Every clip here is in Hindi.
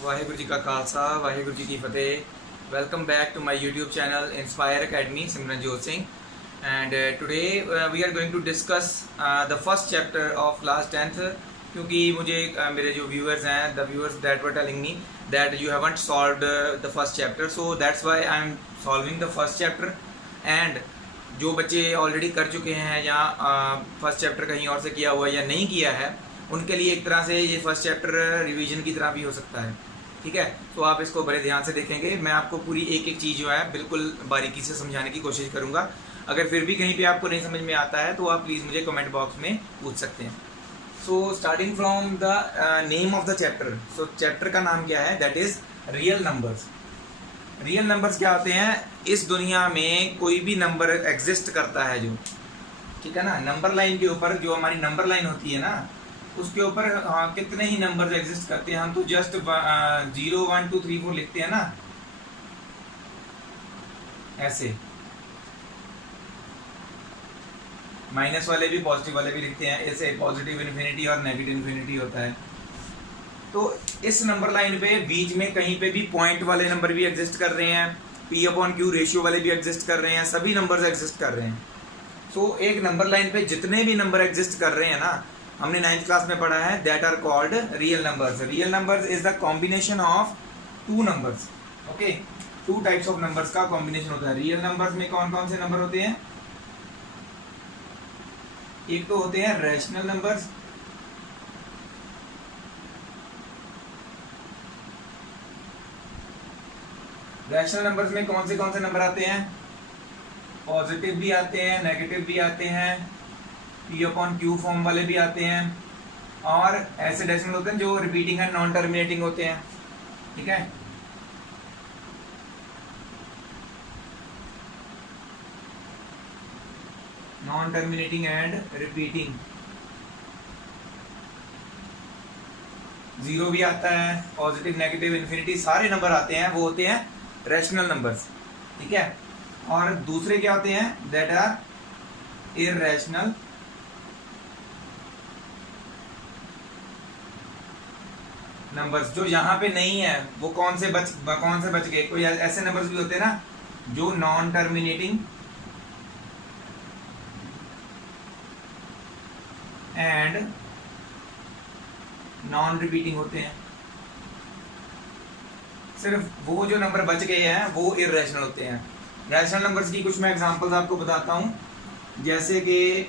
वाहेगुरु जी का खालसा वाहेगुरु जी की फतेह। Welcome back to my YouTube channel Inspire Academy Simranjot Singh and today we are going to discuss the first chapter of class 10th। क्योंकि मुझे मेरे जो व्यूअर्स हैं the viewers that were telling me that you haven't solved the first chapter, so that's why I am solving the first chapter. And जो बच्चे ऑलरेडी कर चुके हैं या फर्स्ट चैप्टर कहीं और से किया हुआ या नहीं किया है उनके लिए एक तरह से ये फर्स्ट चैप्टर रिवीजन की तरह भी हो सकता है। ठीक है, तो आप इसको बड़े ध्यान से देखेंगे। मैं आपको पूरी एक एक चीज़ जो है बिल्कुल बारीकी से समझाने की कोशिश करूंगा। अगर फिर भी कहीं पे आपको नहीं समझ में आता है तो आप प्लीज़ मुझे कमेंट बॉक्स में पूछ सकते हैं। So starting from the name of the chapter, so chapter का नाम क्या है, that is real numbers. Real numbers क्या होते हैं? इस दुनिया में कोई भी नंबर एग्जिस्ट करता है जो, ठीक है ना, नंबर लाइन के ऊपर जो हमारी नंबर लाइन होती है ना उसके ऊपर कितने ही नंबर्स एग्जिस्ट करते हैं। हम तो जस्ट 0 1 2 3 4 लिखते हैं ना, ऐसे माइनस वाले भी पॉजिटिव वाले भी लिखते हैं, ऐसे पॉजिटिव इन्फिनिटी और नेगेटिव इन्फिनिटी होता है। तो इस नंबर लाइन पे बीच में कहीं पे भी पॉइंट वाले नंबर भी एग्जिस्ट कर रहे हैं, P/Q रेशियो वाले भी एग्जिस्ट कर रहे हैं, सभी नंबर्स एग्जिस्ट कर रहे हैं। सो एक नंबर लाइन पे जितने भी नंबर एग्जिस्ट कर रहे हैं ना, हमने 9th क्लास में पढ़ा है, that are called real numbers. Real numbers is the combination of two numbers. Okay, two types of numbers का कॉम्बिनेशन होता है। रियल नंबर्स में कौन कौन से नंबर होते हैं? एक तो होते हैं रैशनल नंबर्स, रैशनल नंबर्स में कौन से नंबर आते हैं? पॉजिटिव भी आते हैं, नेगेटिव भी आते हैं, P/Q फॉर्म वाले भी आते हैं, और ऐसे डेसिमल होते हैं जो रिपीटिंग एंड नॉन टर्मिनेटिंग होते हैं। ठीक है, non terminating and repeating. Zero भी आता है, पॉजिटिव नेगेटिव इन्फिनिटी सारे नंबर आते हैं, वो होते हैं रैशनल नंबर्स। ठीक है, और दूसरे क्या होते हैं? That are irrational numbers. जो यहाँ पे नहीं है वो कौन से बच गए? कोई ऐसे नंबर्स भी होते हैं ना जो non terminating and non repeating होते हैं। सिर्फ वो जो नंबर बच गए हैं वो इररेशनल होते हैं। रैशनल नंबर्स की कुछ मैं एग्जांपल्स आपको बताता हूँ, जैसे कि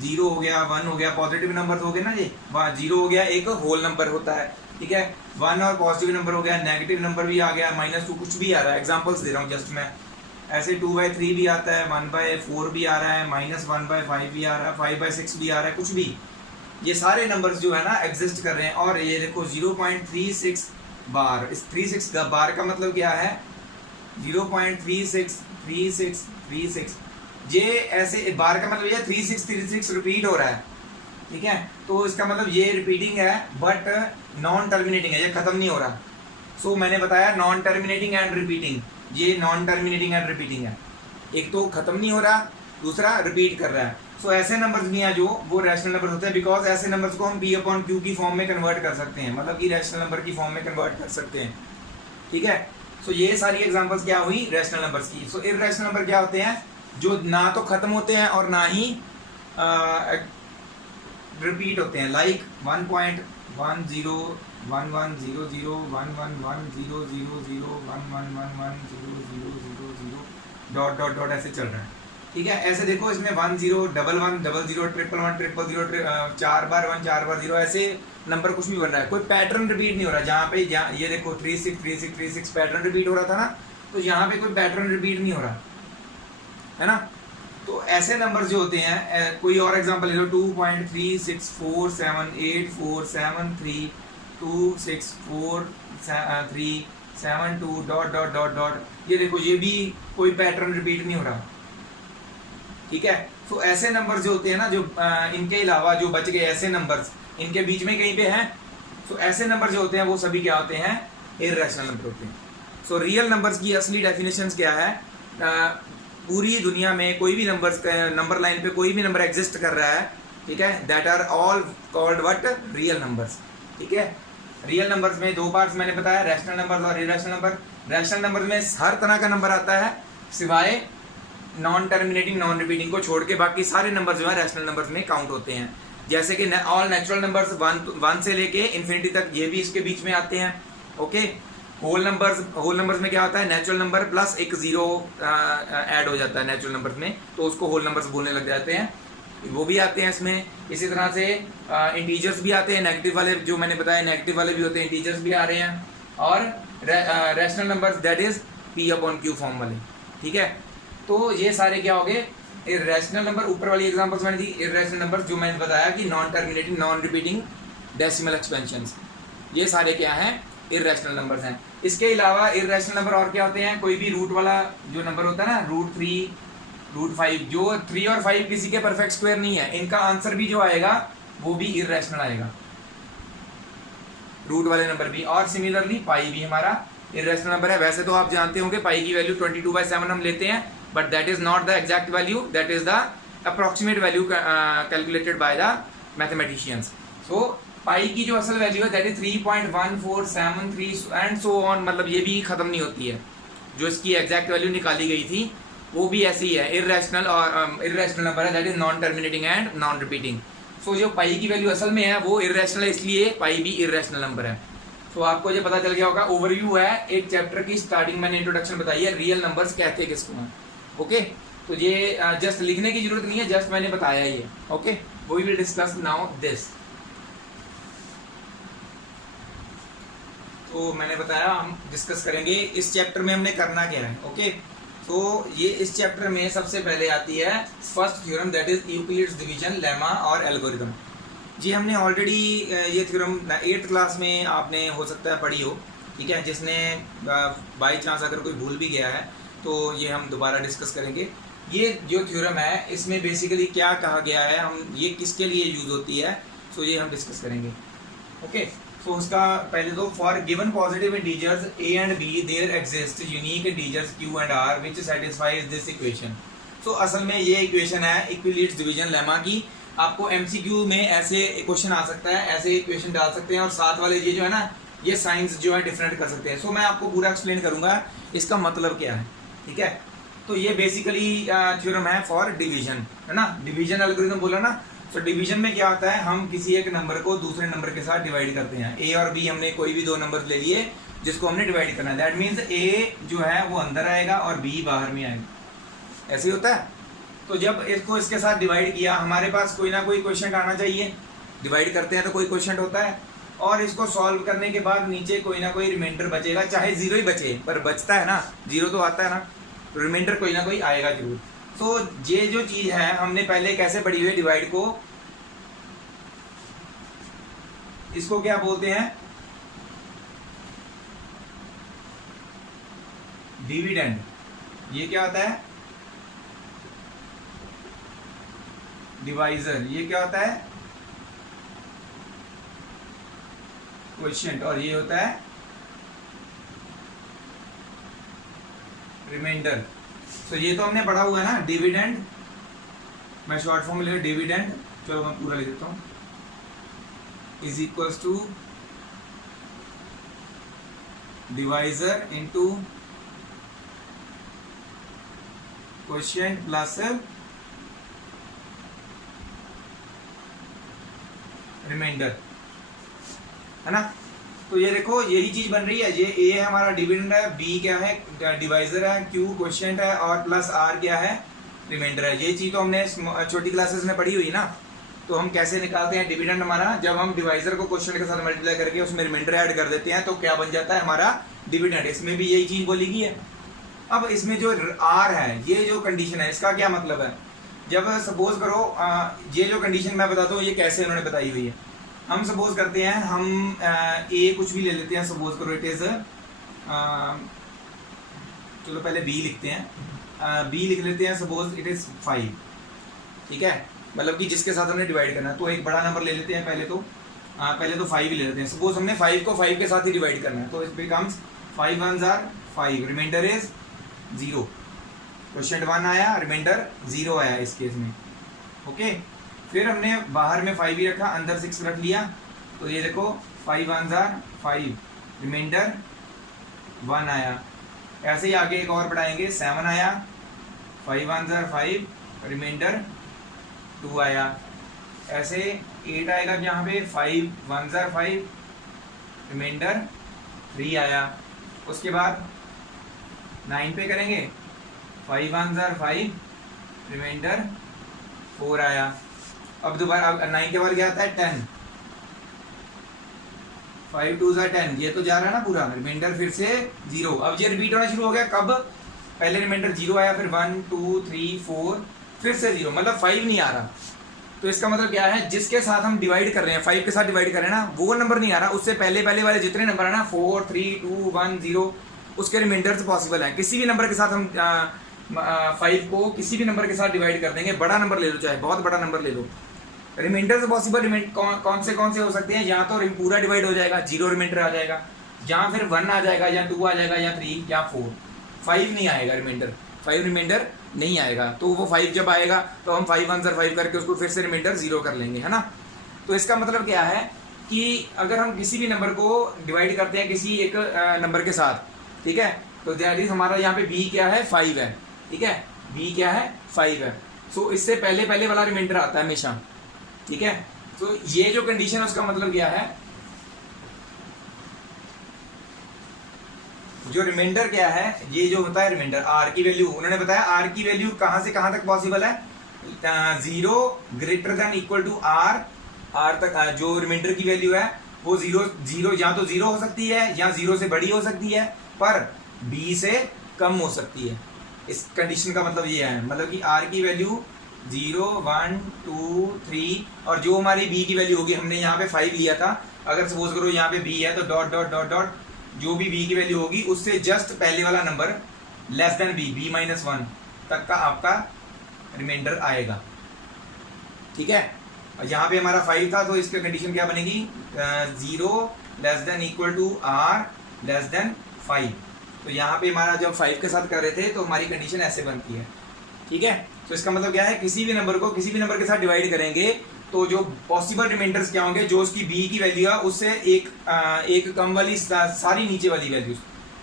0 हो गया, 1 हो गया, पॉजिटिव नंबर हो गए ना, ये 0 हो गया एक होल नंबर होता है। ठीक है, 1 और पॉजिटिव नंबर हो गया, नेगेटिव नंबर भी आ गया, -2 कुछ भी आ रहा है। एग्जांपल्स दे रहा हूँ जस्ट मैं। ऐसे 2/3 भी आता है, 1/4 भी आ रहा है, -1/5 भी आ रहा है, 5/6 भी आ रहा है, कुछ भी। ये सारे नंबर्स जो है ना एग्जिस्ट कर रहे हैं। और ये देखो 0.36 बार, इस 36 बार का मतलब क्या है? 0.363636। ये ऐसे बार का मतलब ये 3636 रिपीट हो रहा है। ठीक है, तो इसका मतलब ये रिपीटिंग है बट नॉन टर्मिनेटिंग है, ये खत्म नहीं हो रहा। सो मैंने बताया नॉन टर्मिनेटिंग एंड रिपीटिंग, ये नॉन टर्मिनेटिंग एंड रिपीटिंग है। एक तो खत्म नहीं हो रहा, दूसरा रिपीट कर रहा है। सो ऐसे नंबर्स भी हैं जो वो रैशनल नंबर होते हैं, बिकॉज ऐसे नंबर्स को हम P/Q की फॉर्म में कन्वर्ट कर सकते हैं, मतलब कि रैशनल नंबर की फॉर्म में कन्वर्ट कर सकते हैं। ठीक है, सो ये सारी एग्जांपल्स क्या हुई रैशनल नंबर्स की। सो इररेशनल नंबर क्या होते हैं? जो ना तो खत्म होते हैं और ना ही रिपीट होते हैं, लाइक 1.10 1100 11100 111100 डॉट डॉट डॉट ऐसे चल रहा है। ठीक है, ऐसे देखो इसमें 10 11 00 111 000 4 बार 1 4 बार 0 ऐसे नंबर कुछ भी बन रहा है, कोई पैटर्न रिपीट नहीं हो रहा। जहाँ पे ये देखो 36 पैटर्न रिपीट हो रहा था ना, तो यहाँ पे कोई पैटर्न रिपीट नहीं हो रहा है ना। तो ऐसे नंबर जो होते हैं, कोई और एग्जांपल ले लो, 2.364784326432 डॉट डॉट डॉट डॉट। ये देखो ये भी कोई पैटर्न रिपीट नहीं हो रहा। ठीक है, तो ऐसे नंबर्स जो होते हैं ना, जो इनके अलावा जो बच गए ऐसे नंबर्स इनके बीच में कहीं पे हैं, तो ऐसे नंबर जो होते हैं वो सभी क्या होते हैं? इररेशनल नंबर होते हैं। सो रियल नंबर्स की असली डेफिनेशंस क्या है? पूरी दुनिया में कोई भी नंबर लाइन पे कोई भी नंबर एग्जिस्ट कर रहा है, ठीक है, that are all called what? Real numbers. ठीक है, रियल नंबर्स में दो पार्ट्स मैंने बताया, रैशनल नंबर्स और इरेशनल नंबर। रैशनल नंबर में हर तरह का नंबर आता है सिवाय नॉन टर्मिनेटिंग नॉन रिपीटिंग को छोड़ के, बाकी सारे नंबर जो है रैशनल नंबर्स में काउंट होते हैं। जैसे कि ऑल नेचुरल नंबर्स 1 से लेके इन्फिनिटी तक, ये भी इसके बीच में आते हैं। ओके, होल नंबर्स में क्या होता है, नेचुरल नंबर प्लस एक जीरो ऐड हो जाता है नेचुरल नंबर्स में, तो उसको होल नंबर्स बोलने लग जाते हैं, वो भी आते हैं इसमें। इसी तरह से इंटीजर्स भी आते हैं, नेगेटिव वाले जो मैंने बताया नेगेटिव वाले भी होते हैं, इंटीजर्स भी आ रहे हैं। और rational numbers that is P/Q form वाले, ठीक है। तो ये सारे क्या हो गए इर्रेशनल नंबर। ऊपर वाली एग्जांपल्स मैंने दी, इर्रेशनल नंबर जो मैंने बताया कि non terminating non repeating decimal expansions, ये सारे क्या हैं इर्रेशनल नंबर्स हैं। इसके अलावा इर्रेशनल नंबर और क्या होते हैं, कोई भी रूट वाला जो नंबर होता है ना, √3 √5, जो 3 और 5 किसी के परफेक्ट स्क्वायर नहीं है, इनका आंसर भी जो आएगा वो भी इर्रेशनल आएगा, रूट वाले नंबर भी। और सिमिलरली पाई भी हमारा इर्रेशनल नंबर है। वैसे तो आप जानते होंगे पाई की वैल्यू 22/7 हम लेते हैं, but that is not the exact value, that is the approximate value calculated by the mathematicians. So pi की जो असल वैल्यू है that is 3.1473 and so on, मतलब ये भी खत्म नहीं होती है। जो इसकी एग्जैक्ट वैल्यू निकाली गई थी वो भी ऐसी ही है, इर्रेशनल और इर्रेशनल नंबर है, that is non terminating and non repeating. So जो पाई की वैल्यू असल में है वो इर्रेशनल है, इसलिए पाई भी इर्रेशनल नंबर है। तो आपको ये पता चल गया होगा, ओवरव्यू है एक चैप्टर की, स्टार्टिंग मैंने इंट्रोडक्शन बताई है, रियल नंबर्स कहते हैं किसको हैं। ओके, तो ये जस्ट लिखने की जरूरत नहीं है, जस्ट मैंने बताया ये। Okay, we will discuss now this. तो मैंने बताया हम डिस्कस करेंगे इस चैप्टर में हमने करना क्या है। ओके, तो ये इस चैप्टर में सबसे पहले आती है first theorem, that is Euclid's division, lemma और एल्गोरिथम। जी हमने ऑलरेडी ये थ्योरम 8th क्लास में आपने हो सकता है पढ़ी हो, ठीक है। जिसने बाई चांस अगर कोई भूल भी गया है तो ये हम दोबारा डिस्कस करेंगे। ये जो थ्योरम है इसमें बेसिकली क्या कहा गया है, हम ये किसके लिए यूज होती है, सो ये हम डिस्कस करेंगे। ओके, सो उसका पहले तो for given positive integers a and b there exist unique integers q and r which satisfies this equation. तो असल में ये इक्वेशन है इक्विलिड्स डिवीजन लेमा की। आपको एमसीक्यू में ऐसे क्वेश्चन आ सकता है, ऐसे इक्वेशन डाल सकते हैं और साथ वाले ये जो है ना, ये साइंस जो है डिफरेंट कर सकते हैं। सो मैं आपको पूरा एक्सप्लेन करूंगा इसका मतलब क्या है, ठीक है। तो ये बेसिकली थ्योरम है फॉर डिवीजन, है ना, डिवीजन एल्गोरिथम बोला ना। तो डिवीजन में क्या होता है, हम किसी एक नंबर को दूसरे नंबर के साथ डिवाइड करते हैं। ए और बी हमने कोई भी दो नंबर ले लिए जिसको हमने डिवाइड करना है, दैट मीन्स ए जो है वो अंदर आएगा और बी बाहर में आएगा, ऐसे ही होता है। तो जब इसको इसके साथ डिवाइड किया, हमारे पास कोई ना कोई क्वेश्चन आना चाहिए, डिवाइड करते हैं तो कोई क्वेश्चन होता है, और इसको सॉल्व करने के बाद नीचे कोई ना कोई रिमाइंडर बचेगा, चाहे जीरो ही बचे पर बचता है ना, जीरो तो आता है ना, तो रिमाइंडर कोई ना कोई आएगा जरूर। तो ये जो चीज है हमने पहले कैसे पढ़ी हुई डिवाइड को, इसको क्या बोलते हैं, डिविडेंड। ये क्या होता है, डिवाइजर। ये क्या होता है, क्वोशिएंट। और ये होता है रिमाइंडर। तो ये तो हमने पढ़ा हुआ है ना, डिविडेंड। मैं शॉर्ट फॉर्म ले डिविडेंड, चलो मैं पूरा लिख देता हूं, is equals to divisor into quotient plus remainder, है ना। तो ये देखो यही चीज बन रही है, ये ए है हमारा डिविडेंड है, बी क्या है डिवाइजर है, क्यू क्वोशिएंट है और प्लस आर क्या है रिमाइंडर है। ये चीज तो हमने छोटी क्लासेस में पढ़ी हुई ना। तो हम कैसे निकालते हैं डिविडेंड हमारा, जब हम डिवाइजर को क्वोशिएंट के साथ मल्टीप्लाई करके उसमें रिमाइंडर ऐड कर देते हैं तो क्या बन जाता है हमारा डिविडेंड। इसमें भी यही चीज बोली गई है। अब इसमें जो आर है, ये जो कंडीशन है, इसका क्या मतलब है, जब सपोज करो ये जो कंडीशन मैं बताता हूँ ये कैसे उन्होंने बताई हुई है। हम सपोज करते हैं, हम ए कुछ भी ले लेते हैं, सपोज करो इट इज चलो पहले बी लिखते हैं, बी लिख लेते हैं, सपोज इट इज 5, ठीक है, मतलब कि जिसके साथ हमने डिवाइड करना है। तो एक बड़ा नंबर ले लेते हैं, पहले तो 5 ही ले लेते हैं। सपोज हमने 5 को 5 के साथ ही डिवाइड करना है, तो it becomes 5 1s are 5, remainder is 0, quotient 1 आया, रिमाइंडर 0 आया इस केस में। ओके, फिर हमने बाहर में 5 ही रखा, अंदर 6 रख लिया, तो ये देखो 5 1 5, रिमाइंडर 1 आया। ऐसे ही आगे एक और बढ़ाएंगे, 7 आया, 5 1 5, रिमाइंडर 2 आया। ऐसे 8 आएगा यहाँ पे, 5 1 5, रिमाइंडर 3 आया। उसके बाद 9 पे करेंगे, 5 1 5, रिमाइंडर 4 आया। अब दोबारा, अब 9 के बाद क्या आता है, 10, 5 2 10, ये तो जा रहा है ना पूरा, रिमाइंडर फिर से 0। अब ये रिपीट होना शुरू हो गया, कब, पहले रिमाइंडर 0 आया, फिर 1 2 3 4, फिर से 0, मतलब 5 नहीं आ रहा। तो इसका मतलब क्या है, जिसके साथ हम डिवाइड कर रहे हैं, 5 के साथ डिवाइड कर रहे हैं ना, वो नंबर नहीं आ रहा, उससे पहले पहले वाले जितने नंबर है ना, 4 3 2 1 0, उसके रिमाइंडर पॉसिबल है। किसी भी नंबर के साथ हम 5 को किसी भी नंबर के साथ डिवाइड कर देंगे, बड़ा नंबर ले लो, चाहे बहुत बड़ा नंबर ले लो, रिमाइंडर से पॉसिबल कौन से हो सकते हैं, यहाँ तो पूरा डिवाइड हो जाएगा, 0 रिमाइंडर आ जाएगा, जहाँ फिर 1 आ जाएगा, या 2 आ जाएगा, या 3 या 4, 5 नहीं आएगा रिमाइंडर, 5 रिमाइंडर नहीं आएगा। तो वो 5 जब आएगा तो हम 5 1 5 करके उसको फिर से रिमाइंडर 0 कर लेंगे, है ना। तो इसका मतलब क्या है कि अगर हम किसी भी नंबर को डिवाइड करते हैं किसी एक नंबर के साथ, ठीक है, तो दैट इज हमारा यहाँ पे b क्या है, 5 है, ठीक है, b क्या है, 5 है। सो इससे पहले पहले वाला रिमाइंडर आता है हमेशा, ठीक है। तो ये जो कंडीशन है उसका मतलब क्या है, जो रिमाइंडर क्या है, ये जो होता है रिमाइंडर, r की वैल्यू, उन्होंने बताया r की वैल्यू कहां से कहां तक पॉसिबल है, 0 greater than equal to r तक, जो रिमाइंडर की वैल्यू है वो 0 या तो 0 हो सकती है या 0 से बड़ी हो सकती है, पर b से कम हो सकती है। इस कंडीशन का मतलब ये है, मतलब कि r की वैल्यू 0 1 2 3, और जो हमारी b की वैल्यू होगी, हमने यहाँ पे 5 लिया था, अगर सपोज करो यहाँ पे b है तो डॉट डॉट डॉट डॉट, जो भी b की वैल्यू होगी उससे जस्ट पहले वाला number less than b minus 1 तक का आपका रिमाइंडर आएगा, ठीक है। और यहाँ पे हमारा 5 था, तो इसकी कंडीशन क्या बनेगी, 0 less than equal to r less than 5। तो यहाँ पे हमारा जब 5 के साथ कर रहे थे तो हमारी कंडीशन ऐसे बनती है, ठीक है। तो इसका मतलब क्या है, किसी भी नंबर को किसी भी नंबर के साथ डिवाइड करेंगे तो जो पॉसिबल रिमाइंडर्स क्या होंगे, जो उसकी b की वैल्यू है उससे एक कम वाली सारी नीचे वाली वैल्यू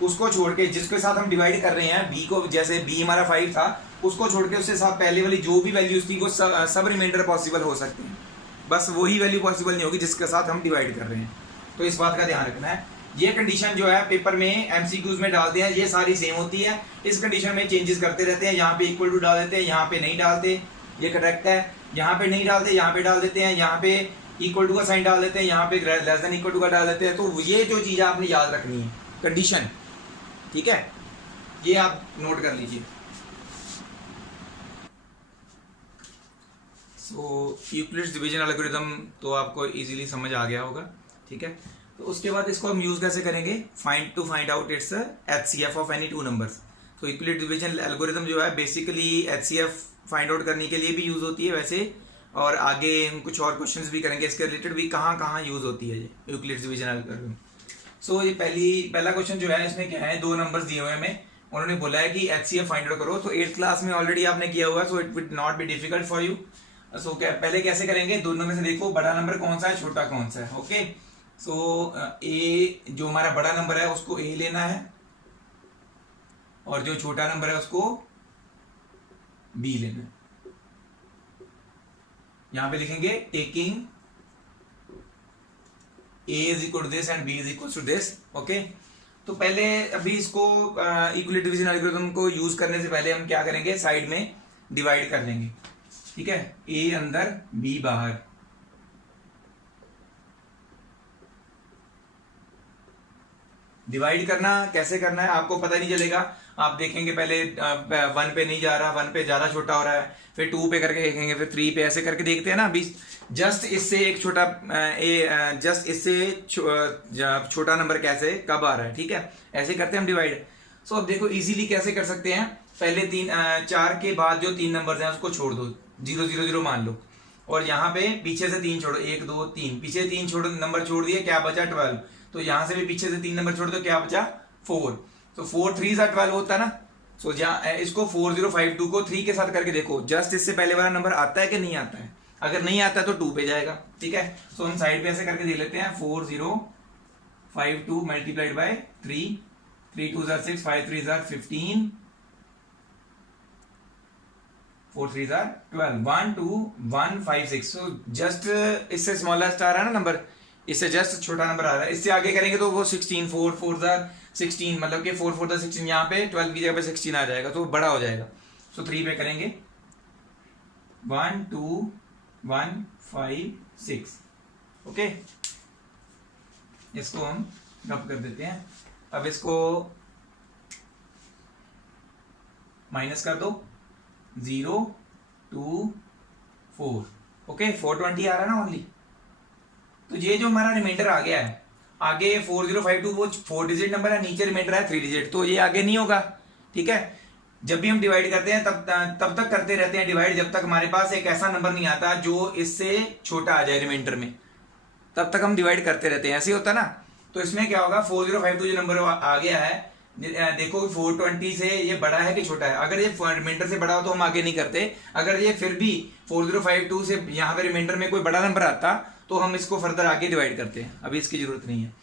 उसको छोड़ के, जिसके साथ हम डिवाइड कर रहे हैं b को, जैसे b हमारा 5 था, उसको छोड़ के उससे साथ पहले वाली जो भी वैल्यूज थी वो सब रिमाइंडर पॉसिबल हो सकते हैं, बस वही वैल्यू पॉसिबल नहीं होगी जिसके साथ हम डिवाइड कर रहे हैं। तो इस बात का ध्यान रखना है। ये कंडीशन जो है पेपर में एमसीक्यूज में डालते हैं, ये सारी सेम होती है, इस कंडीशन में चेंजेस करते रहते हैं, यहाँ पे इक्वल टू डाल देते हैं, यहाँ पे नहीं डालते, ये करेक्ट है, यहाँ पे नहीं डालते, यहाँ पे डाल देते हैं, यहाँ पे इक्वल टू का साइन डाल देते हैं, यहाँ पे लेस देन इक्वल टू का डाल देते हैं। तो ये जो चीज़ आपने याद रखनी है कंडीशन, ठीक है, ये आप नोट कर लीजिए। सो यूक्लिड्स डिवीजन एल्गोरिथम तो आपको इजीली समझ आ गया होगा, ठीक है। तो उसके बाद इसको हम यूज कैसे करेंगे, find out it's HCF of any two numbers. तो यूक्लिड डिवीजन एल्गोरिथम जो है बेसिकली HCF फाइंड आउट करने के लिए भी यूज होती है वैसे, और आगे हम कुछ और क्वेश्चंस भी करेंगे इसके रिलेटेड भी, कहाँ कहाँ यूज होती है ये यूक्लिड डिवीजन एल्गोरिथम। सो ये पहला क्वेश्चन जो है इसमें क्या है, 2 नंबर्स दिए हुए हमें, उन्होंने बोला है कि HCF फाइंड आउट करो। तो 8th क्लास में ऑलरेडी आपने किया हुआ है, so it will not be difficult for you. So पहले कैसे करेंगे, दोनों में से देखो बड़ा नंबर कौन सा है, छोटा कौन सा है, ओके। सो ए, जो हमारा बड़ा नंबर है उसको ए लेना है, और जो छोटा नंबर है उसको बी लेना है। यहां पे लिखेंगे taking A is equal to this and B is equal to this, okay. तो पहले अभी इसको इक्वलिटी डिवीजन एल्गोरिथम को यूज करने से पहले हम क्या करेंगे, साइड में डिवाइड कर लेंगे, ठीक है, ए अंदर बी बाहर। डिवाइड करना कैसे करना है आपको पता नहीं चलेगा, आप देखेंगे पहले 1 पे नहीं जा रहा, 1 पे ज्यादा छोटा हो रहा है, फिर 2 पे करके देखेंगे, फिर 3 पे, ऐसे करके देखते हैं ना। अभी जस्ट इससे एक छोटा जस्ट इससे छोटा नंबर कैसे कब आ रहा है, ठीक है, ऐसे करते हैं हम डिवाइड। सो अब देखो इजीली कैसे कर सकते हैं, पहले 4 के बाद जो 3 नंबर हैं उसको छोड़ दो, 0 0 0 मान लो, और यहाँ पे पीछे से 3 छोड़ो, 1 2 3, पीछे 3 नंबर छोड़ दिए, क्या बचा 12। तो यहां से भी पीछे से 3 नंबर छोड़ दो, क्या बचा 4। तो 4 3 12 होता है ना। सो इसको 4052 को 3 के साथ करके देखो, जस्ट इससे पहले वाला नंबर आता है कि नहीं आता है, अगर नहीं आता तो 2 पे जाएगा। ठीक है, सो हम साइड पे ऐसे करके दे लेते हैं 4052 मल्टीप्लाइड बाय 3, 3 2 6, 5 3 15, 4 3 12, 1 2 1 5 6। सो जस्ट इससे स्मॉलेस्ट आ रहा है ना नंबर, इससे जस्ट छोटा नंबर आ रहा है। इससे आगे करेंगे तो वो 16, 4 4 16, मतलब कि 4 4 16, यहाँ पे 12 की जगह पे 16 आ जाएगा तो बड़ा हो जाएगा। सो 3 पे करेंगे 1 2 1 5 6। ओके, इसको हम रब कर देते हैं। अब इसको माइनस कर दो, 0 2 4। ओके, 420 आ रहा है ना ओनली। तो ये जो हमारा रिमाइंडर आ गया है, आगे 4052 वो 4 डिजिट नंबर है, नीचे रिमाइंडर है 3 डिजिट, तो ये आगे नहीं होगा। ठीक है, जब भी हम डिवाइड करते हैं तब तक करते रहते हैं डिवाइड, जब तक हमारे पास एक ऐसा नंबर नहीं आता जो इससे छोटा आ जाए रिमाइंडर में, तब तक हम डिवाइड करते रहते हैं। ऐसे ही होता ना। तो इसमें क्या होगा, 4052 जो नंबर आ गया है, देखो 420 से ये बड़ा है कि छोटा है। अगर ये रिमाइंडर से बड़ा हो तो हम आगे नहीं करते। अगर ये फिर भी 4052 से यहाँ पे रिमाइंडर में कोई बड़ा नंबर आता तो हम इसको फर्दर आगे डिवाइड करते हैं, अभी इसकी जरूरत नहीं है।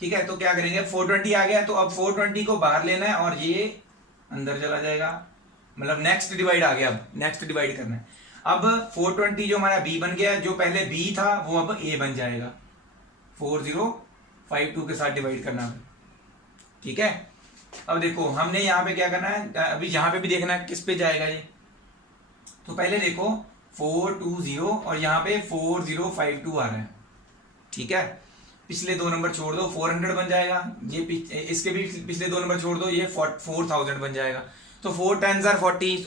ठीक है, तो क्या करेंगे, 420 आ गया तो अब 420 को बाहर लेना है और ये अंदर चला जाएगा, मतलब नेक्स्ट डिवाइड आ गया। अब नेक्स्ट डिवाइड करना है। अब 420 जो हमारा बी बन गया, जो पहले बी था वो अब ए बन जाएगा। 4052 के साथ डिवाइड करना है। ठीक है, अब देखो हमने यहाँ पे क्या करना है, अभी यहाँ पे भी देखना है किस पे जाएगा ये। तो पहले देखो 420 और यहाँ पे 4052 आ रहा है। ठीक है, पिछले दो नंबर छोड़ दो, 400 बन जाएगा। ये इसके भी पिछले दो नंबर छोड़ दो, ये 4000 बन जाएगा। तो 4 10 40,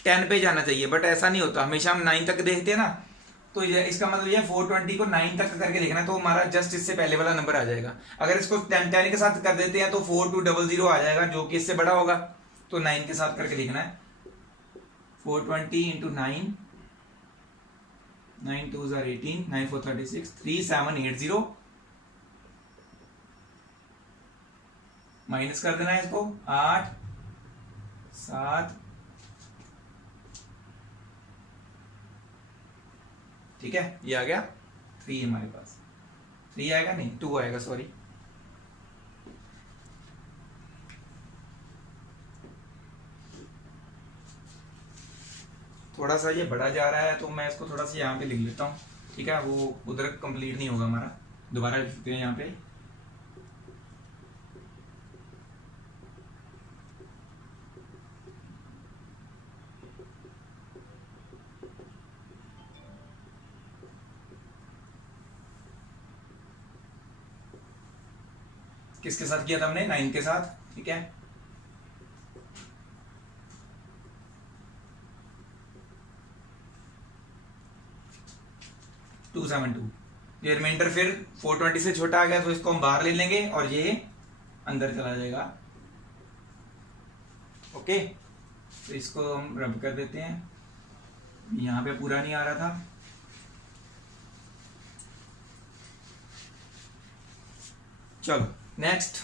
10 पे जाना चाहिए, बट ऐसा नहीं होता। हमेशा हम 9 तक देखते हैं ना, तो इसका मतलब ये 420 को 9 तक करके देखना है, तो हमारा जस्ट इससे पहले वाला नंबर आ जाएगा। अगर इसको 10 के साथ कर देते हैं तो 4200 आ जाएगा, जो कि इससे बड़ा होगा। तो 9 के साथ करके देखना है। 420 इंटू 9, 9 2 18, 9 4 36, 3780। माइनस कर देना है इसको, 8 7। ठीक है, ये आ गया 3 हमारे पास। 3 आएगा, नहीं 2 आएगा, सॉरी। थोड़ा सा ये बड़ा जा रहा है तो मैं इसको थोड़ा सा यहाँ पे लिख लेता हूँ। ठीक है, वो उधर कंप्लीट नहीं होगा हमारा, दोबारा लिखते हैं यहाँ पे। किसके साथ किया था हमने, 9 के साथ। ठीक है, टू 272। ये रिमाइंडर फिर 420 से छोटा आ गया तो इसको हम बाहर ले लेंगे और ये अंदर चला जाएगा। ओके, तो इसको हम रब कर देते हैं। यहां पे पूरा नहीं आ रहा था। चलो नेक्स्ट,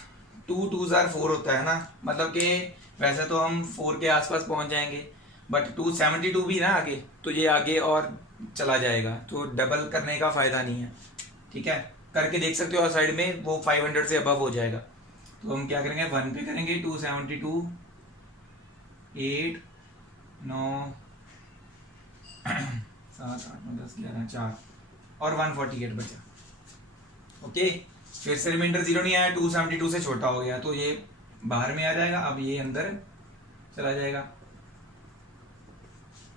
2 2 4 होता है ना, मतलब कि वैसे तो हम 4 के आसपास पहुंच जाएंगे, बट 272 भी ना आगे, तो ये आगे और चला जाएगा, तो डबल करने का फायदा नहीं है। ठीक है, करके देख सकते हो, और साइड में वो 500 से अबव हो जाएगा। तो हम क्या करेंगे, 1 पे करेंगे, 272 8 9 7 8 9 10 11 4 और 148 बचा। ओके, फिर से रिमाइंडर 0 नहीं आया, 272 से छोटा हो गया तो ये बाहर में आ जाएगा, अब ये अंदर चला जाएगा।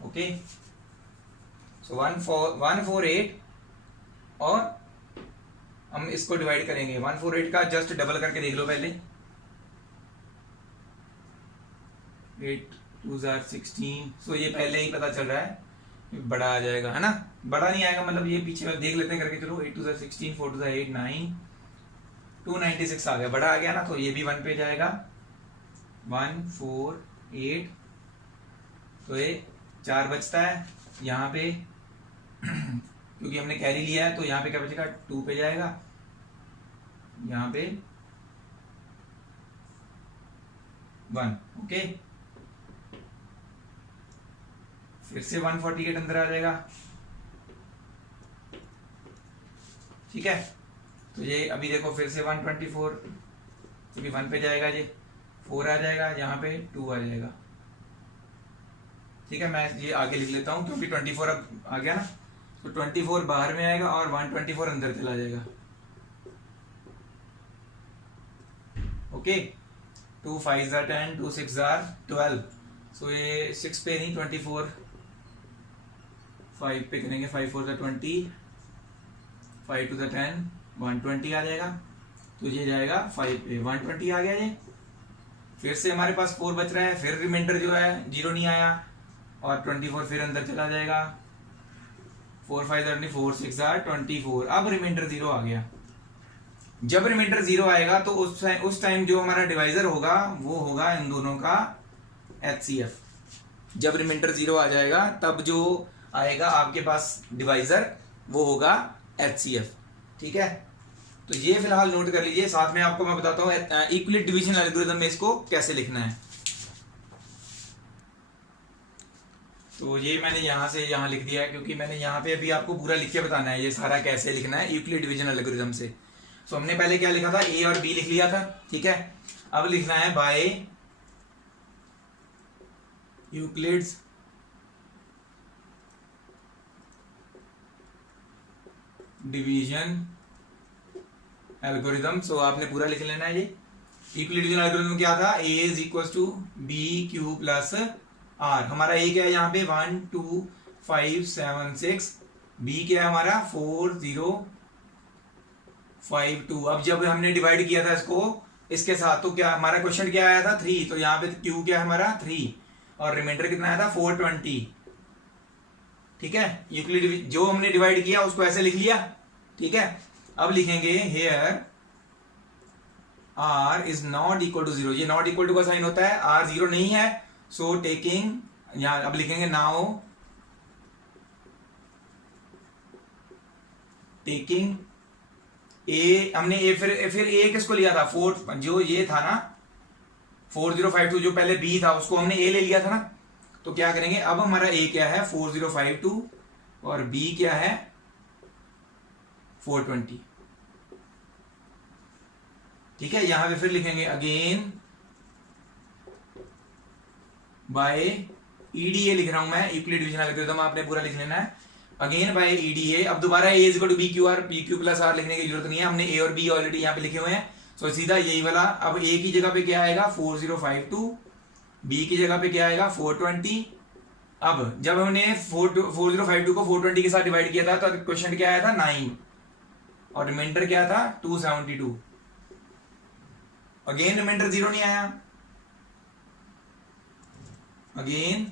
ओके, सो 148 और हम इसको डिवाइड करेंगे। 148 का जस्ट डबल करके देख लो पहले। 8 2 16। सो ये पहले ही पता चल रहा है बड़ा आ जाएगा, है ना। बड़ा नहीं आएगा, मतलब ये पीछे देख लेते हैं करके। चलो 8 2 16, 4 2 8 9, 296 आ गया, बड़ा आ गया ना, तो ये भी 1 पे जाएगा। 148, तो ये 4 बचता है यहाँ पे क्योंकि हमने कैरी लिया है, तो यहाँ पे क्या बचेगा, 2 पे जाएगा, यहाँ पे 1। ओके, फिर से 148 अंदर आ जाएगा, ठीक है, तो ये अभी देखो फिर से 124, क्योंकि 1 पे जाएगा ये 4 आ जाएगा, यहाँ पे 2 आ जाएगा। ठीक है, मैं ये आगे लिख लेता हूँ क्योंकि 24 अब आ गया ना, तो 24 बाहर में आएगा और 124 अंदर चला जाएगा। ओके, 2 5 are 10, 2 6 are 12, सो ये 6 पे नहीं 24, 5 पे करेंगे, 5 4 20, 5 2 10, 120 आ जाएगा, तो ये जाएगा 5 पे, 120 आ गया ये। फिर से हमारे पास 4 बच रहा है, फिर रिमाइंडर जो है 0 नहीं आया और 24 फिर अंदर चला जाएगा, 4 5 4 6 24, अब रिमाइंडर 0 आ गया। जब रिमाइंडर 0 आएगा तो उस टाइम जो हमारा डिवाइजर होगा वो होगा इन दोनों का HCF। जब रिमाइंडर 0 आ जाएगा तब जो आएगा आपके पास डिवाइजर वो होगा HCF। ठीक है, तो ये फिलहाल नोट कर लीजिए। साथ में आपको मैं बताता हूँ इक्विलेट डिवीजन एल्गोरिथम में इसको कैसे लिखना है। तो ये मैंने यहाँ से यहाँ लिख दिया है क्योंकि मैंने यहाँ पे अभी आपको पूरा लिख के बताना है ये सारा कैसे लिखना है यूक्लिड डिवीजन एल्गोरिथम से। तो हमने पहले क्या लिखा था, ए और बी लिख लिया था। ठीक है, अब लिखना है बाय यूक्लिड्स डिवीजन एल्गोरिथम। सो आपने पूरा लिख लेना है। ये यूक्लिड डिवीजन एल्गोरिथम क्या था, a is equal to b q plus r. हमारा ए क्या है यहाँ पे 1 2 5 7 6, बी क्या है हमारा 4 0 5 2। अब जब हमने डिवाइड किया था इसको इसके साथ तो क्या हमारा क्वेश्चन क्या आया था 3, तो यहाँ पे क्यू क्या है हमारा 3 और रिमाइंडर कितना आया था 420। ठीक है, यूक्लिड जो हमने डिवाइड किया उसको ऐसे लिख लिया। ठीक है, अब लिखेंगे here R is not equal to 0। ये नॉट इक्वल टू का साइन होता है, आर 0 नहीं है, सो टेकिंग, यहां अब लिखेंगे नाउ टेकिंग ए। हमने ए फिर ए किसको लिया था 4, जो ये था ना 4052, जो पहले बी था उसको हमने ए ले लिया था ना। तो क्या करेंगे, अब हमारा ए क्या है 4052 और बी क्या है 420। ठीक है, यहां पे फिर लिखेंगे अगेन बाय ईडीए लिख रहा हूं मैं, यूक्लिड डिवीजन एल्गोरिथम आपने पूरा लिख लेना है। अगेन बाय ईडीए, अब दोबारा a is equal to b q r, p q plus r लिखने की जरूरत नहीं है, हमने ए और बी ऑलरेडी यहां पे लिखे हुए हैं। सो सीधा यही वाला, अब ए की जगह पे क्या आएगा 4052, बी की जगह पे क्या आएगा 420। अब जब हमने 4052 को 420 के साथ डिवाइड किया था तो क्वेश्चन क्या आया था 9 और रिमाइंडर क्या था 272। अगेन रिमाइंडर 0 नहीं आया, again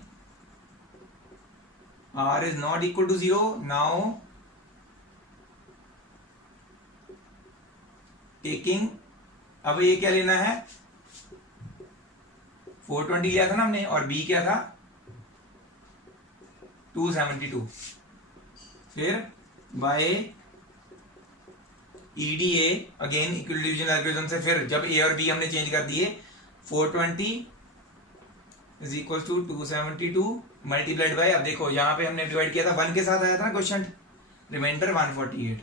r is not equal to 0। now taking, अब ये क्या लेना है 420 लिया था ना हमने और b क्या था 272। फिर बाय EDA अगेन इक्विलेट डिवीजन एल्गोरिथम से, फिर जब a और b हमने चेंज कर दिए 420 is equal to 272 multiplied by, अब देखो यहां पे हमने डिवाइड किया था 1 के साथ आया था ना क्वेश्चन, रिमाइंडर 148।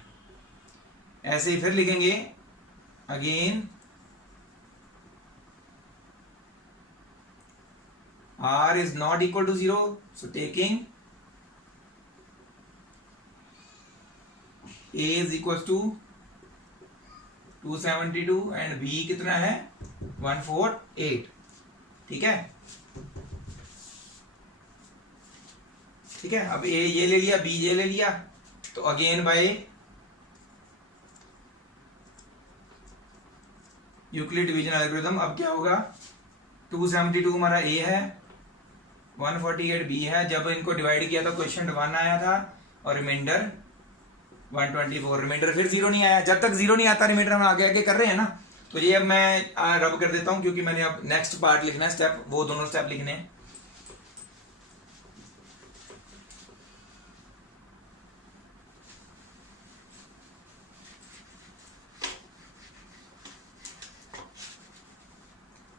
ऐसे ही फिर लिखेंगे again r is not equal to 0, so taking a is equal to 272 and b कितना है 148। ठीक है, ठीक है, अब ए ये ले लिया, बी ये ले लिया, तो again by Euclid division algorithm अब क्या होगा 272 हमारा ए है, 148 बी है। जब इनको डिवाइड किया तो क्वेश्चन 1 आया था और रिमाइंडर 124। रिमाइंडर फिर 0 नहीं आया, जब तक 0 नहीं आता रिमाइंडर हम आगे आगे कर रहे हैं ना। तो ये अब मैं रब कर देता हूं क्योंकि मैंने अब नेक्स्ट पार्ट लिखना है, स्टेप, वो दोनों स्टेप लिखने हैं।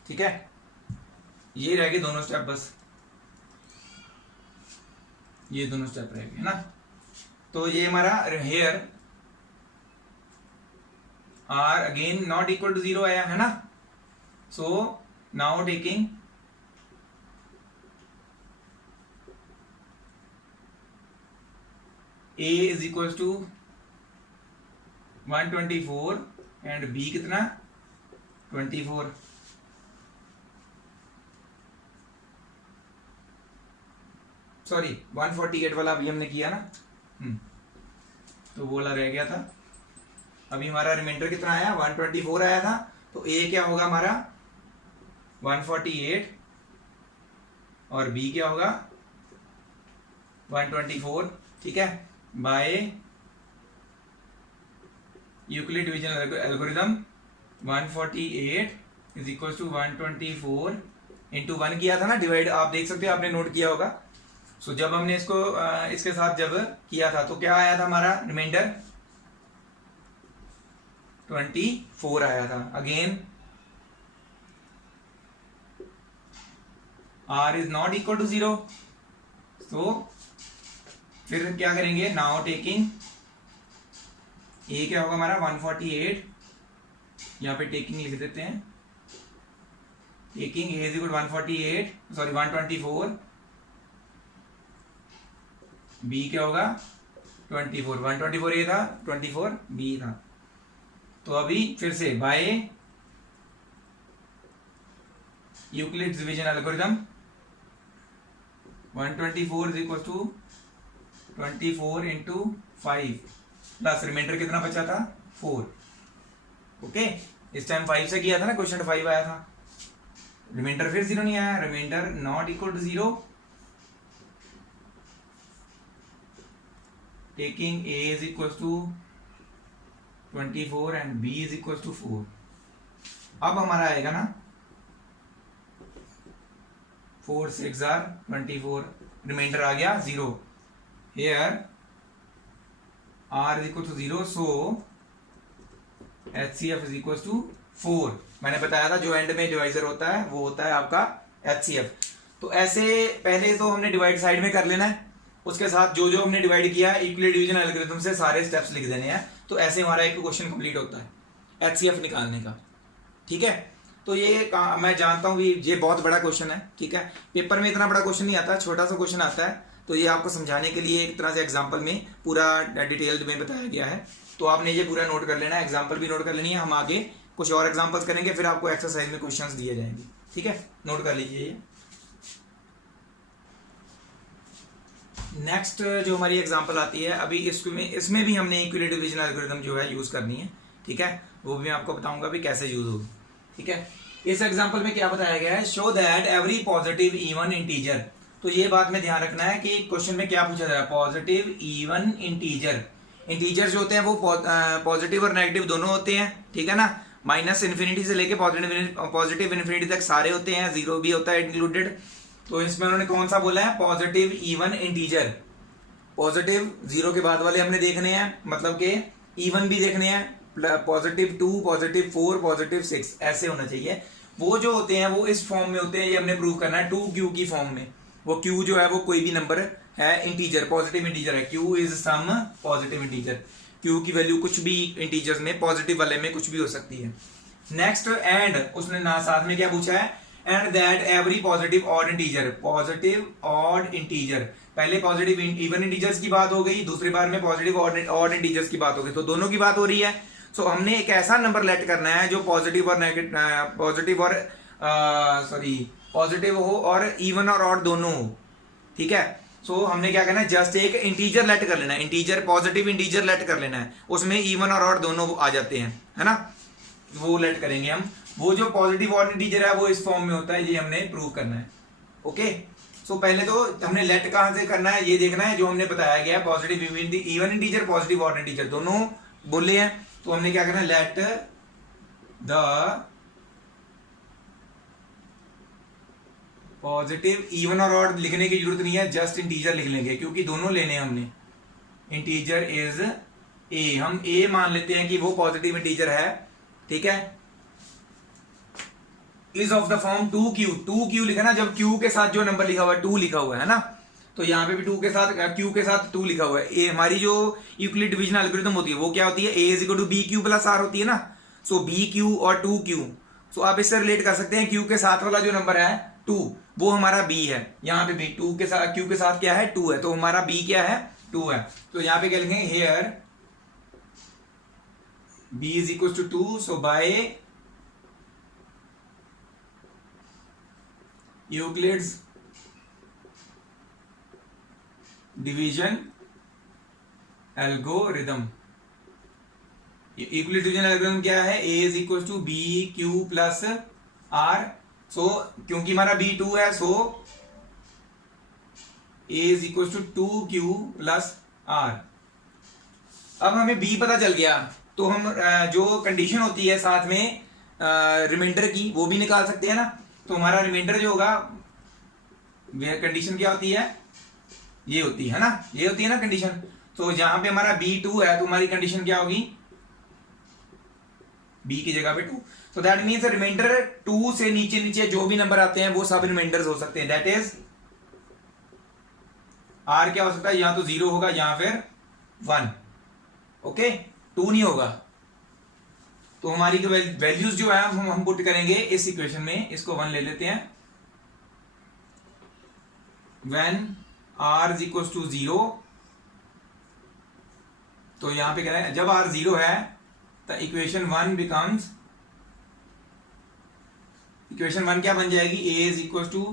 ठीक है, ये रह गए दोनों स्टेप, बस ये दोनों स्टेप रह गए ना। तो ये हमारा here R again not equal to 0 आया है ना. So now taking A is equal to 124 and B कितना 24. सॉरी 148 वाला अभी हमने किया ना. तो वो वाला रह गया था. अभी हमारा रिमाइंडर कितना आया 124 आया था. तो A क्या होगा हमारा 148 और B क्या होगा 124. ठीक है. By Euclid division algorithm 148 is equal to 124 into 1 किया था ना डिवाइड. आप देख सकते हो, आपने नोट किया होगा. सो जब हमने इसको इसके साथ जब किया था तो क्या आया था हमारा रिमाइंडर 24 आया था. Again R is not equal to 0. तो फिर क्या करेंगे नाउ टेकिंग A क्या होगा हमारा 148. यहां पे टेकिंग लिख देते हैं. Taking A is equal 148 sorry 124. B क्या होगा 24. 124 A था 24 B था. तो अभी फिर से by Euclid's division algorithm 124 is equal to 24 into 5 plus remainder कितना बचा था 4. ओके. इस टाइम 5 से किया था ना, क्वेश्चन 5 आया था. रिमाइंडर फिर 0 नहीं आया. Remainder not equal to 0. Taking A is equal to 24 and B is equal to 4. अब हमारा आएगा ना 4 6 आर 24. रिमाइंडर आ गया 0. Here R is equal to 0, so HCF is equal to 4. मैंने बताया था जो एंड में डिवाइजर होता है वो होता है आपका HCF. तो ऐसे पहले तो हमने डिवाइड साइड में कर लेना है. उसके साथ जो जो हमने डिवाइड किया यूक्लिड डिवीजन एल्गोरिथम से सारे स्टेप्स लिख देने हैं. तो ऐसे हमारा एक क्वेश्चन कंप्लीट होता है HCF निकालने का. ठीक है. तो ये मैं जानता हूँ ये बहुत बड़ा क्वेश्चन है. ठीक है. पेपर में इतना बड़ा क्वेश्चन नहीं आता, छोटा सा क्वेश्चन आता है. तो ये आपको समझाने के लिए एक तरह से एग्जाम्पल में पूरा डिटेल्ड में बताया गया है. तो आपने ये पूरा नोट कर लेना है, एग्जाम्पल भी नोट कर लेनी है. हम आगे कुछ और एग्जाम्पल्स करेंगे, फिर आपको एक्सरसाइज में क्वेश्चंस दिए जाएंगे. ठीक है. नोट कर लीजिए ये. नेक्स्ट जो हमारी एग्जाम्पल आती है अभी इसमें भी हमने यूक्लिड डिवीजन एल्गोरिथम जो है यूज करनी है. ठीक है. वो भी मैं आपको बताऊंगा भी कैसे यूज होगी. ठीक है. इस एग्जाम्पल में क्या बताया गया है, show that every positive even integer. तो ये बात में ध्यान रखना है कि क्वेश्चन में क्या पूछा जा रहा है. Positive even integer. इंटीजर जो होते हैं वो पॉजिटिव और नेगेटिव दोनों होते हैं. ठीक है ना. माइनस इन्फिनिटी से लेके पॉजिटिव इन्फिनिटी तक सारे होते हैं, जीरो भी होता है इंक्लूडेड. तो इसमें उन्होंने कौन सा बोला है पॉजिटिव इवन इंटीजर. पॉजिटिव 0 के बाद वाले हमने देखने हैं, मतलब के इवन भी देखने हैं. पॉजिटिव 2 पॉजिटिव 4 पॉजिटिव 6 ऐसे होना चाहिए. वो जो होते हैं वो इस फॉर्म में होते हैं. ये हमने प्रूव करना है 2q की फॉर्म में. वो q जो है वो कोई भी नंबर है, इंटीजर पॉजिटिव इंटीजर है. q is some positive integer. q की वैल्यू कुछ भी इंटीजर्स में पॉजिटिव वाले में कुछ भी हो सकती है. नेक्स्ट एंड उसने ना साथ में क्या पूछा है, and that every positive odd integer. Positive odd integer. पहले पॉजिटिव इवन इंटीजर्स की बात हो गई, दूसरी बार में पॉजिटिव ऑड इंटीजर्स की बात हो गई. तो दोनों की बात हो रही है. सो हमने एक ऐसा नंबर लेट करना है जो पॉजिटिव हो और इवन और ऑड दोनों हो. ठीक है. सो हमने क्या करना है, जस्ट एक इंटीजर लेट कर लेना है. इंटीजर पॉजिटिव इंटीजर लेट कर लेना है, उसमें इवन और ऑड दोनों आ जाते हैं, है ना. वो लेट करेंगे हम. वो जो पॉजिटिव ऑड इंटीजर है वो इस फॉर्म में होता है, ये हमने प्रूव करना है. ओके. सो पहले तो हमने लेट कहां से करना है ये देखना है. जो हमने बताया गया positive even integer positive odd integer दोनों बोले हैं. तो हमने क्या करना है, लेट द पॉजिटिव इवन और ऑड लिखने की जरूरत नहीं है, जस्ट इंटीजर लिख लेंगे क्योंकि दोनों लेने हैं हमने. Integer is a. हम ए मान लेते हैं कि वो पॉजिटिव इंटीजर है. ठीक है. Is of the form 2q लिखा ना, जब q के साथ जो नंबर लिखा हुआ है 2 लिखा हुआ है ना, तो यहाँ पे भी 2 के साथ q के साथ 2 लिखा हुआ है. ए हमारी जो यूक्लिड डिवीजन एल्गोरिथम होती है वो क्या होती है, a is equal to b q plus r होती है ना. सो बी क्यू और 2q, सो आप इससे रिलेट कर सकते हैं q के साथ वाला जो नंबर है 2 वो हमारा b है। यहाँ पे भी 2 के साथ q के साथ क्या है 2 है, तो हमारा b क्या है 2 है। तो यहाँ पे क्या लिखेंगे here b is equal to 2, so by Euclid's division algorithm. Euclid division algorithm क्या है, a is equal to b q plus r. So क्योंकि हमारा b 2 है, so a is equal to 2q plus r. अब हमें b पता चल गया, तो हम जो कंडीशन होती है साथ में रिमाइंडर की वो भी निकाल सकते हैं ना। तो हमारा रिमाइंडर जो होगा, कंडीशन क्या होती है, ये होती है ना, ये होती है ना कंडीशन। तो जहां पे हमारा b 2 है तो हमारी कंडीशन क्या होगी, b की जगह पे 2। तो दैट मीन्स रिमाइंडर 2 से नीचे नीचे जो भी नंबर आते हैं वो सब रिमाइंडर्स हो सकते हैं। दैट इज r क्या हो सकता है, यहां तो 0 होगा, यहां फिर 1, ओके 2 नहीं होगा। तो हमारी वैल्यूज जो है हम पुट करेंगे इस इक्वेशन में, इसको 1 ले लेते हैं। When r is equal to 0, तो यहां पे कह रहे हैं जब r 0 है तो इक्वेशन 1 बिकम्स, इक्वेशन 1 क्या बन जाएगी, a is equal to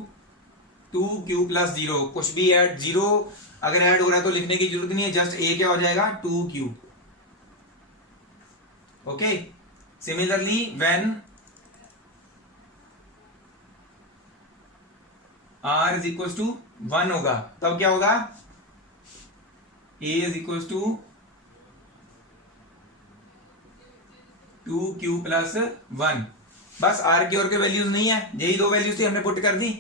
2q plus 0। कुछ भी ऐड 0 अगर ऐड हो रहा है तो लिखने की जरूरत नहीं है, जस्ट a क्या हो जाएगा 2q। Okay, similarly when r is equal to 1 होगा तब क्या होगा, a is equal to 2q plus 1। बस r की और के वैल्यूज नहीं है, यही दो वैल्यूज थी हमने पुट कर दी।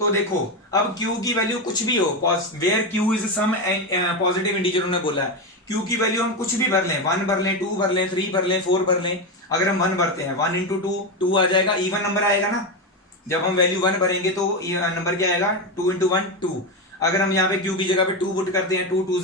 तो देखो अब q की वैल्यू कुछ भी हो, where q is some positive integer उन्होंने बोला है, q की वैल्यू हम कुछ भी भर लें, 1 भर लें, 2 भर लें, 3 भर लें, 4 भर लें। अगर हम 1 भरते हैं 1 इंटू 2 आ जाएगा, इवन नंबर आएगा ना। जब हम वैल्यू 1 भरेंगे तो नंबर क्या आएगा, 2 इंटू 1 2। अगर हम यहाँ पे q की जगह पे 2 पुट करते हैं, 2 2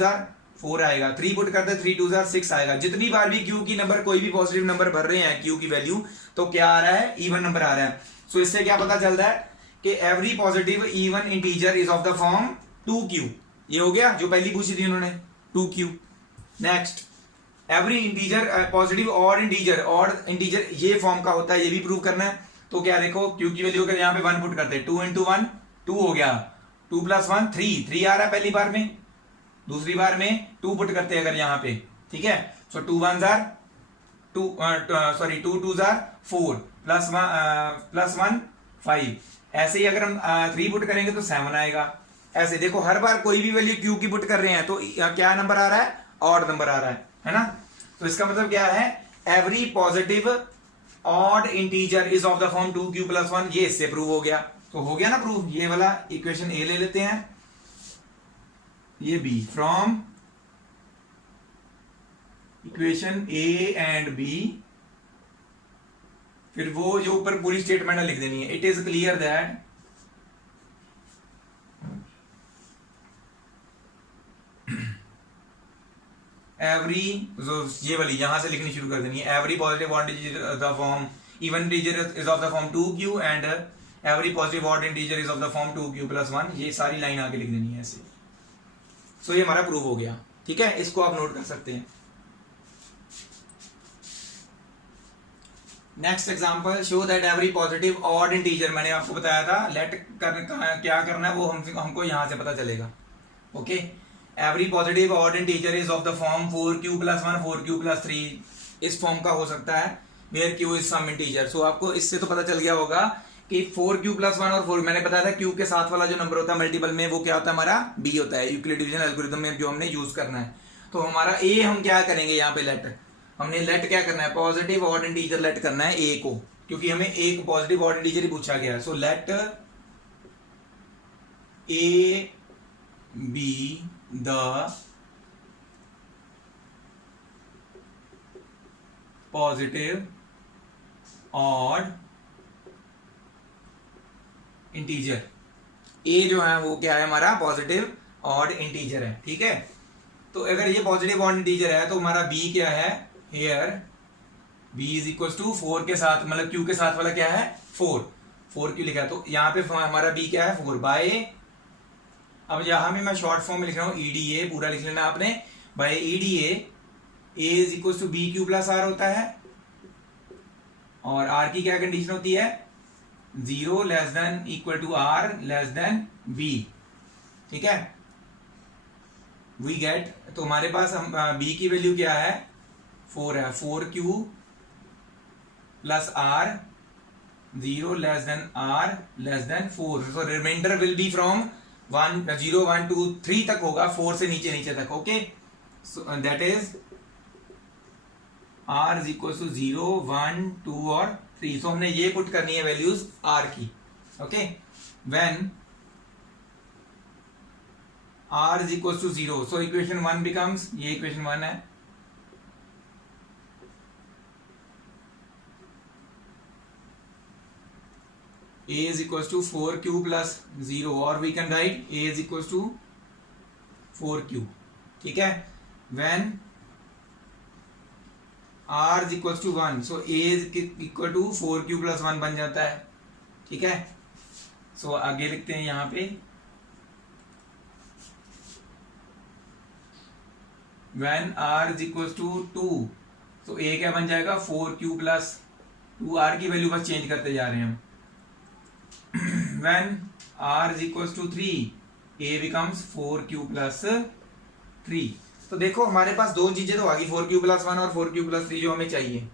4 आएगा, 3 पुट करते हैं 3 2 6 आएगा। जितनी बार भी q की नंबर कोई भी पॉजिटिव नंबर भर रहे हैं q की वैल्यू, तो क्या आ रहा है, इवन नंबर आ रहा है। सो इससे क्या पता चलता है कि every positive even integer is of the form 2q। ये हो गया जो पहली पूछी थी उन्होंने, 2q। Next, every integer positive odd integer ये फॉर्म का होता है, ये भी प्रूव करना है। तो क्या देखो q की वैल्यू अगर यहाँ पे 1 पुट करते हैं, 2 इंटू 1 2 हो गया, 2 प्लस 1 3 आ रहा है पहली बार में, दूसरी बार में 2 पुट करते हैं अगर यहाँ पे, ठीक है। सो 2 1 2 सॉरी 2 2 4 प्लस 1 5। ऐसे ही अगर हम 3 पुट करेंगे तो 7 आएगा। ऐसे देखो हर बार कोई भी वैल्यू q की पुट कर रहे हैं तो क्या नंबर आ रहा है, ऑड नंबर आ रहा है ना। तो इसका मतलब क्या है, every positive odd integer is of the form 2q plus 1। ये इससे प्रूव हो गया, तो हो गया ना प्रूव। ये वाला इक्वेशन ए ले लेते हैं, ये B, from equation A and B, फिर वो जो ऊपर पूरी स्टेटमेंट लिख देनी है। It is clear that every, ये वाली यहां से लिखनी शुरू कर देनी है, every positive odd integer the form even integer is of the form 2q and every positive odd integer is of the form 2q plus 1। ये सारी लाइन आगे लिख देनी है ऐसे। सो ये हमारा प्रूव हो गया, ठीक है, इसको आप नोट कर सकते हैं। Next example, show that every positive odd integer, मैंने आपको बताया था लेट क्या करना है वो हमको यहां से पता चलेगा। Okay, every positive odd integer is of the form 4q plus 1 4q plus 3। इस फॉर्म का हो सकता है where q is some integer. So आपको इससे तो पता चल गया होगा कि 4q प्लस 1 और 4, मैंने बताया था q के साथ वाला जो नंबर होता है मल्टीपल में वो क्या होता है, हमारा b होता है, यूक्लिड डिवीजन एल्गोरिथम में जो हमने यूज करना है। तो हमारा a हम क्या करेंगे, यहाँ पे लेट, हमने लेट क्या करना है, पॉजिटिव ऑड इंटीजर लेट करना है a को, क्योंकि हमें एक पॉजिटिव ऑड इंटीजर ही पूछा गया है। So let a be the positive odd integer. A जो है वो क्या है, हमारा पॉजिटिव ऑड इंटीजर है, ठीक है। तो अगर ये पॉजिटिव ऑड इंटीजर है तो हमारा बी क्या है, here b is equal to 4 के साथ, मतलब q के साथ वाला क्या है 4 क्यों लिखा है, तो यहाँ पे हमारा b क्या है 4 बाय, अब यहाँ में मैं शॉर्ट फॉर्म में लिख रहा हूँ EDA, पूरा लिख लेना आपने, by EDA a is equal to b q plus r होता है, और r की क्या कंडीशन होती है 0 less than equal to r less than b, ठीक है। वी गेट, तो हमारे पास हम b की वैल्यू क्या है 4 है, 4q plus r 0 less than r less than 4, so reminder will be from 0 1 2 3 तक होगा, 4 से नीचे तक, okay. So that is r is equal to 0 1 2 और 3, सो हमने ये पुट करनी है वैल्यूज r की, okay. When r is equals to 0, so equation 1 becomes, ये equation 1 है, a is equals to 4q plus 0, or we can write a is equals to 4q, ठीक है। when r is equals to 1, so a is equal to 4q plus 1 बन जाता है, ठीक है। so आगे लिखते हैं यहाँ पे, when r is equals to 2, so a क्या बन जाएगा 4q plus 2r की वैल्यू बस चेंज करते जा रहे हैं हम। when r is equals to 3, a becomes 4q plus 3, तो देखो हमारे पास दो चीजें तो आ गई 4q plus 1 और 4q plus 3 जो हमें चाहिए,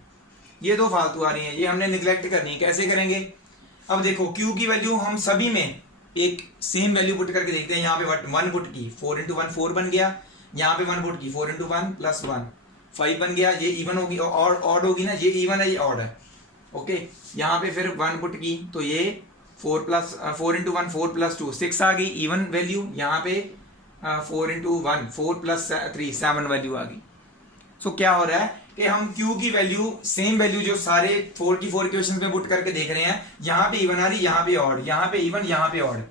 ये दो फालतू आ रही हैं, ये हमने निगलेक्ट करनी है, कैसे करेंगे। अब देखो q की वैल्यू हम सभी में एक सेम वैल्यू पुट करके देखते हैं, यहाँ पे 1 पुट की 4 इंटू 1 4 बन गया, यहाँ पे 1 पुट की 4 इंटू 1 प्लस 1 5 बन गया, ये इवन होगी और ऑड होगी ना, ये इवन है ये ऑड है, ओके। यहाँ पे फिर 1 पुट की तो ये 4 इंटू 1 4 प्लस 2 6 आ गई इवन वैल्यू, यहाँ पे 4 इंटू 1 4 प्लस 3 7 वैल्यू आ गई। सो क्या हो रहा है कि हम q की वैल्यू सेम वैल्यू जो सारे 4 की 4 इक्वेशंस में पुट करके देख रहे हैं, यहाँ पे इवन आ रही, यहाँ पे ऑड, यहाँ पे इवन, यहाँ पे ऑड,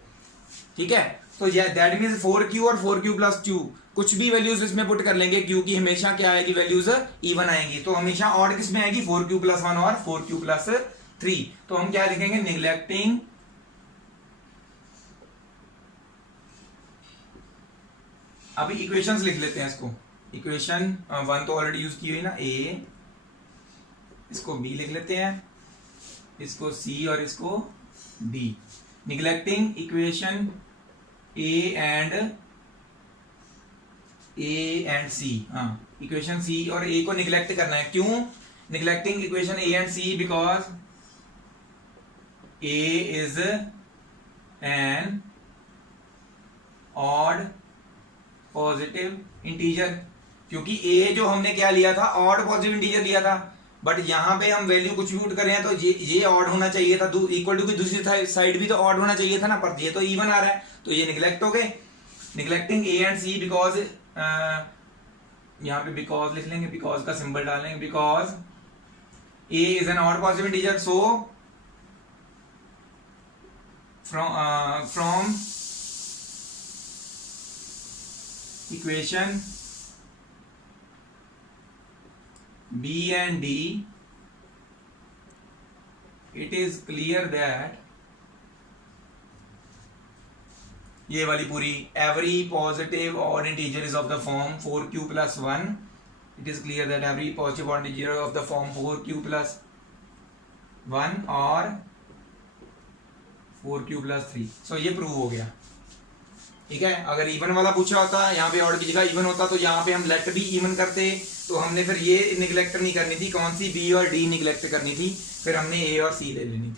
ठीक है। तो दैट मीन्स 4q और 4q प्लस 2 कुछ भी वैल्यूज इसमें पुट कर लेंगे, q की हमेशा क्या आएगी वैल्यूज इवन आएंगी, तो हमेशा ऑड किस में आएगी 4q प्लस 1 और 4q प्लस 3। तो हम क्या लिखेंगे निगलेक्टिंग अभी इक्वेशंस लिख लेते हैं इसको, इक्वेशन 1 तो ऑलरेडी यूज की हुई ना, a, इसको b लिख लेते हैं, इसको c और इसको d। Neglecting equation a and c, हाँ इक्वेशन c और a को निगलेक्ट करना है, क्यों neglecting equation a and c, because a is an odd positive integer, क्योंकि a जो हमने क्या लिया था ऑड पॉजिटिव इंटीजर लिया था, बट यहाँ पे हम वैल्यू कुछ भी पुट कर रहे हैं तो ये ऑड होना चाहिए था, इक्वल टू की दूसरी साइड भी तो ऑड होना चाहिए था ना, पर ये तो इवन आ रहा है, तो ये निगलेक्ट हो गए। Neglecting a and c because यहाँ पे बिकॉज लिख लेंगे, बिकॉज का सिंबल डालेंगे, because a is an odd positive integer, so from equation b and d it is clear that ये वाली पूरी every positive odd integer is of the form 4q plus 1, it is clear that every positive odd integer of the form 4q plus 1 और 4q plus 3, so ये प्रूव हो गया, ठीक है। अगर इवन वाला पूछा होता, यहाँ पे ऑड की जगह इवन होता, तो यहाँ पे हम लेट भी इवन करते, तो हमने फिर ये निगलेक्ट नहीं करनी थी, कौन सी बी और डी निगलेक्ट करनी थी, फिर हमने ए और सी ले लेनी थी।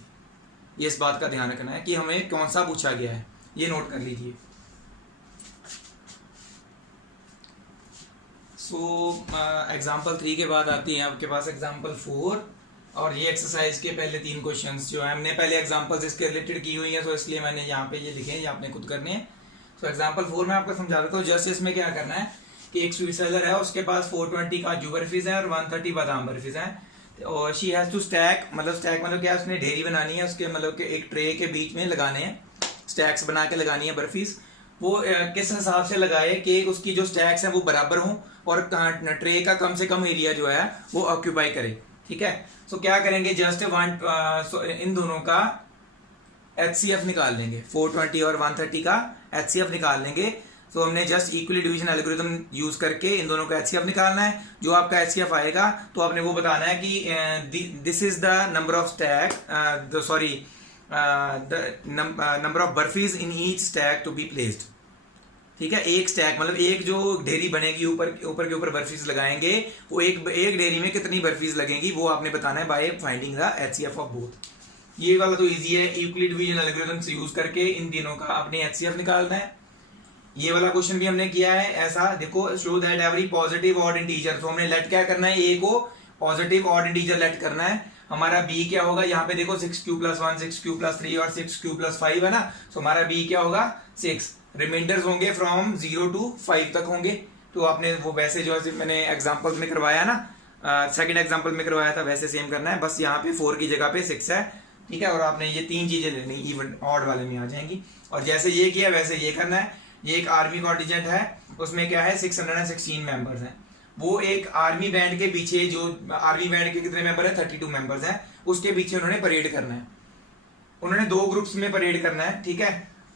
ये इस बात का ध्यान रखना है कि हमें कौन सा पूछा गया है, ये नोट कर लीजिए। सो एग्जाम्पल 3 के बाद आती है आपके पास एग्जाम्पल 4, और ये एक्सरसाइज के पहले 3 क्वेश्चंस जो है हमने पहले एग्जाम्पल्स इसके रिलेटेड की हुई है, तो इसलिए मैंने यहाँ पे ये लिखे हैं, ये आपने खुद करने हैं। तो एग्जाम्पल 4 में आपको समझा देता हूँ। जस्ट इसमें क्या करना है कि एक स्वीट सेलर है, उसके पास 420 काजू बर्फीज है और 130 बादाम बर्फीज है, और शी हैज टू स्टैक मतलब क्या, उसने ढेरी बनानी है, उसके मतलब के एक ट्रे के बीच में लगाने हैं, स्टैक्स बना के लगानी है बर्फीज। वो किस हिसाब से लगाए कि उसकी जो स्टैक्स हैं वो बराबर हों और ट्रे का कम से कम एरिया जो है वो ऑक्यूपाई करे। ठीक है। सो क्या करेंगे, जस्ट इन दोनों का HCF निकाल लेंगे, 420 और 130 का HCF निकाल लेंगे। तो हमने just equally division algorithm use करके इन दोनों का HCF निकालना है। जो आपका HCF आएगा तो आपने वो बताना है कि this is the number of stack, sorry the number of barfis in each stack to be placed. ठीक है, एक स्टैक मतलब एक जो ढेरी बनेगी, ऊपर के ऊपर बर्फीज लगाएंगे, वो एक ढेरी में कितनी बर्फीज लगेंगी वो आपने बताना है by finding the HCF of both. ये वाला तो इजी है, यूक्लिड डिवीजन एल्गोरिथम से यूज करके इन तीनों का अपने HCF निकालना है। ये वाला क्वेश्चन भी हमने किया है ऐसा, देखो show that every positive odd integer, तो हमने लेट क्या करना है, ए को पॉजिटिव ऑड इंटीजर लेट करना है। हमारा बी क्या होगा, यहाँ पे देखो 6q + 1 6q + 3 और 6q + 5 है ना, तो हमारा बी क्या होगा 6। रिमाइंडर्स होंगे फ्रॉम 0 to 5 तक होंगे। तो आपने वो वैसे जो मैंने एग्जाम्पल में करवाया ना, सेकंड एग्जाम्पल में करवाया था वैसे सेम करना है, बस यहाँ पे 4 की जगह पे 6 है। ठीक है, और आपने ये 3 चीजें लेनी, इवन ऑड वाले में आ जाएंगी। और जैसे ये किया वैसे ये करना है। ये एक आर्मी कॉन्टिजेंट है, उसमें क्या है 616 मेंबर्स हैं। वो एक आर्मी बैंड के पीछे, जो आर्मी बैंड के कितने मेंबर है 32 मेंबर्स हैं, उसके पीछे उन्होंने परेड करना है। उन्होंने 2 ग्रुप्स में परेड करना है। ठीक है,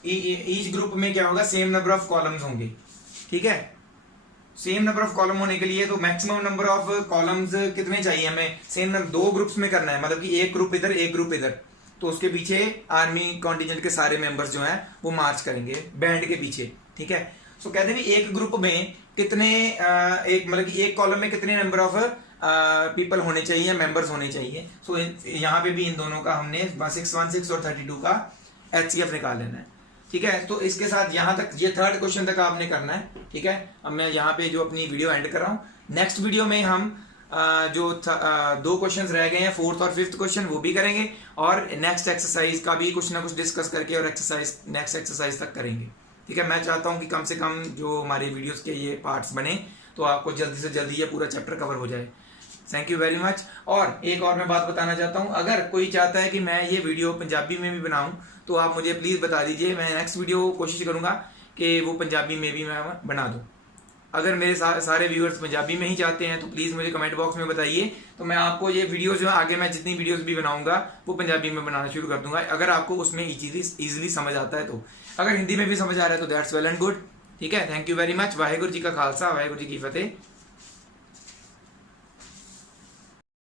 ईच ग्रुप में क्या होगा, सेम नंबर ऑफ कॉलम्स होंगे। ठीक है, सेम नंबर ऑफ कॉलम होने के लिए तो मैक्सिमम नंबर ऑफ कॉलम्स कितने चाहिए हमें, सेम 2 ग्रुप्स में करना है, मतलब कि एक ग्रुप इधर एक ग्रुप इधर। तो उसके पीछे आर्मी कॉन्टिजेंट के सारे मेंबर्स जो हैं वो मार्च करेंगे बैंड के पीछे। ठीक है, सो कहते हैं एक ग्रुप में कितने एक मतलब कि एक कॉलम में कितने नंबर ऑफ पीपल होने चाहिए, मेंबर्स होने चाहिए। सो यहाँ पे भी इन दोनों का हमने 616 और 32 का HCF निकाल लेना है। ठीक है, तो इसके साथ यहाँ तक ये 3rd क्वेश्चन तक आपने करना है। ठीक है, अब मैं यहाँ पे जो अपनी वीडियो एंड कर रहा हूँ। नेक्स्ट वीडियो में हम जो 2 क्वेश्चंस रह गए हैं, 4th और 5th क्वेश्चन, वो भी करेंगे और नेक्स्ट एक्सरसाइज का भी कुछ ना कुछ डिस्कस करके और नेक्स्ट एक्सरसाइज तक करेंगे। ठीक है, मैं चाहता हूँ कि कम से कम जो हमारे वीडियोस के ये पार्ट्स बने तो आपको जल्दी से जल्दी ये पूरा चैप्टर कवर हो जाए। Thank you very much. और एक और मैं बात बताना चाहता हूँ, अगर कोई चाहता है कि मैं ये वीडियो पंजाबी में भी बनाऊं तो आप मुझे प्लीज़ बता दीजिए, मैं नेक्स्ट वीडियो कोशिश करूंगा कि वो पंजाबी में भी मैं बना दूं। अगर मेरे सारे व्यूअर्स पंजाबी में ही चाहते हैं तो प्लीज़ मुझे कमेंट बॉक्स में बताइए, तो मैं आपको ये वीडियो जो आगे मैं जितनी वीडियोस भी बनाऊंगा वो पंजाबी में बनाना शुरू कर दूंगा, अगर आपको उसमें ईजिली समझ आता है तो। अगर हिंदी में भी समझ आ रहा है तो दैट्स वेल एंड गुड। ठीक है, thank you very much. Waheguru ji का खालसा, वाहेगुरु जी की फतेह।